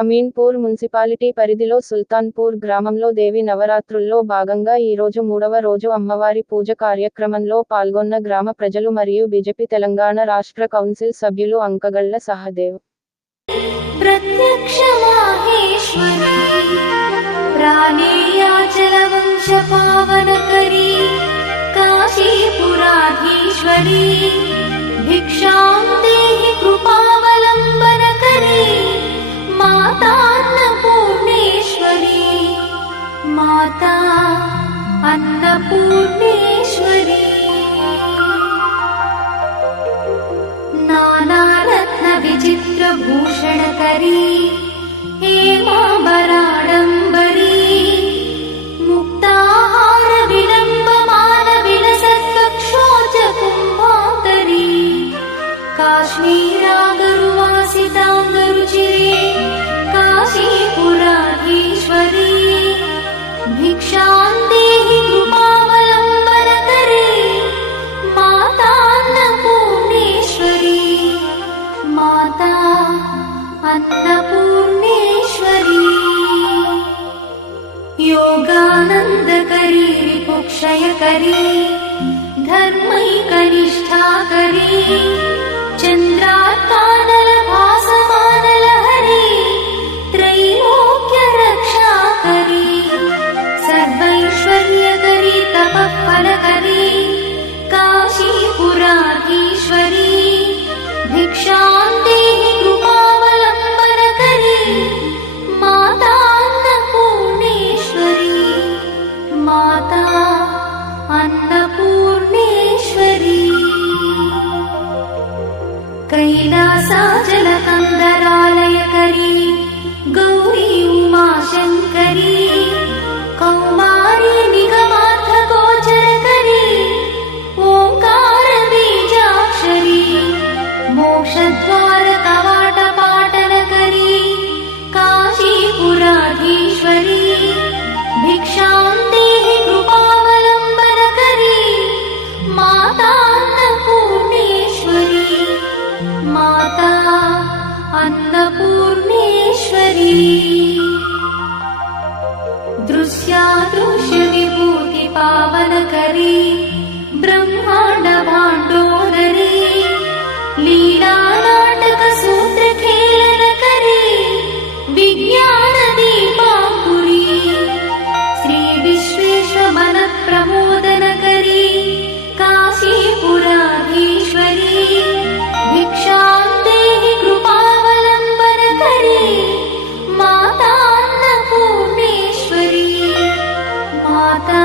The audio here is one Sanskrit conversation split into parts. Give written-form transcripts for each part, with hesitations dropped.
అమీన్పూర్ మున్సిపాలిటీ పరిధిలో సుల్తాన్పూర్ గ్రామంలో దేవి నవరాత్రుల్లో భాగంగా ఈరోజు 3వ రోజు అమ్మవారి పూజ కార్యక్రమంలో పాల్గొన్న గ్రామ ప్రజలు మరియు బీజేపీ తెలంగాణ రాష్ట్ర కౌన్సిల్ సభ్యులు అంకగళ్ల సహదేవ్. माता अन्नपूर्णेश्वरी नानारत्न विचित्र भूषणकरी हेमांबराडंबरी मुक्ताहार विलंबमान विलसत्कक्षोज कुंभांतरी काश्मीरागरुवासितांगरुचिरे काशीपुराधीश्वरी भिक्षां देहि कृपावलम्बनकरी माता अन्नपूर्णेश्वरी माता अन्नपूर्णेश्वरी योगानन्दकरी रिपुक्षयकरी धर्मैकनिष्ठाकरी चन्द्रार्कानलभासमानलहरी त्रैलोक्यरक्षाकरी सर्वैश्वर्यकरी तपःफलकरी काशीपुराधीश्वरी भिक्षां देहि कृपावलम्बनकरी माता अन्नपूर्णेश्वरी माता अन्नपूर्णेश्वरी कैलासाचलकन्दरालयकरी गौरी उमाशङ्करी कौमारी निगमार्थगोचरकरी ओंकार बीजाक्षरी मोक्षद्वार कवाटपाटनकरी काशीपुराधीश्वरी भिक्षां देहि कृपावलम्बनकरी माता अन्नपूर्णेश्वरी माता अन्नपूर्णेश्वरी दृश्यादृश्य विभूति पावनकरी ब्रह्मांड भांडोदरी लीला नाटक सूत्र खेलनकरी विज्ञान दीपांकुरी श्री विश्वेश्वर मन प्रमोदनकरी काशीपुराधीश्वरी भिक्षां देहि कृपावलम्बनकरी माता अन्नपूर्णेश्वरी माता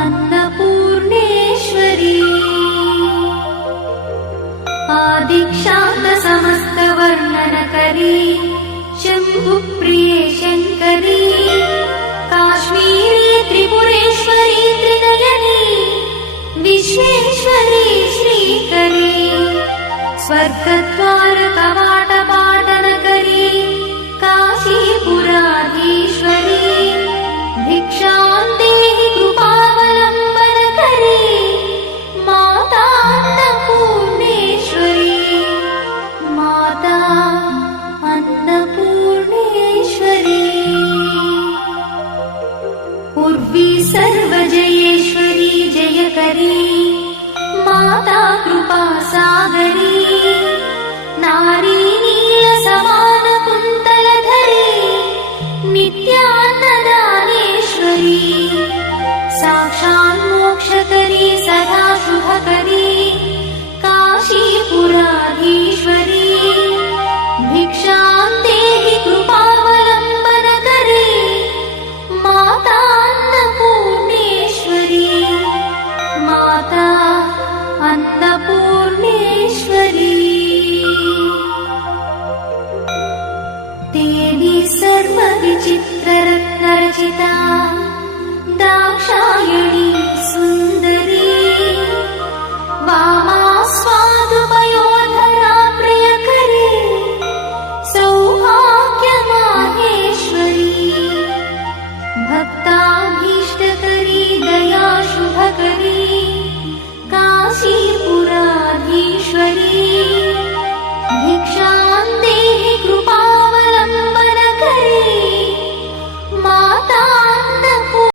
अन्नपूर्णेश्वरी आदिक्षान्त समस्त वर्णनकरी शम्भुप्रिये शङ्करी काश्मीरी त्रिपुरेश्वरी त्रिनयनी विश्वेश्वरी श्रीकरी स्वर्गद्वार कवाटपाटनकरी काशीपुराधीश्वरी भिक्षां देहि कृपावलम्बनकरी माता अन्नपूर्णेश्वरी माता अन्नपूर्णेश्वरी उर्वी सर्वजयेश्वरी जयकरी माता कृपासागरी नारी नीलसमान कुन्तलधरी नित्यान्नदानेश्वरी साक्षात् मोक्षकरी सदा शुभकरी काशीपुराधीश्वरी भिक्षां देहि कृपावलम्बनकरी माता अन्नपूर्णेश्वरी माता अन्नपूर्णेश्वरी देवी सर्वविचित्ररत्नरचिता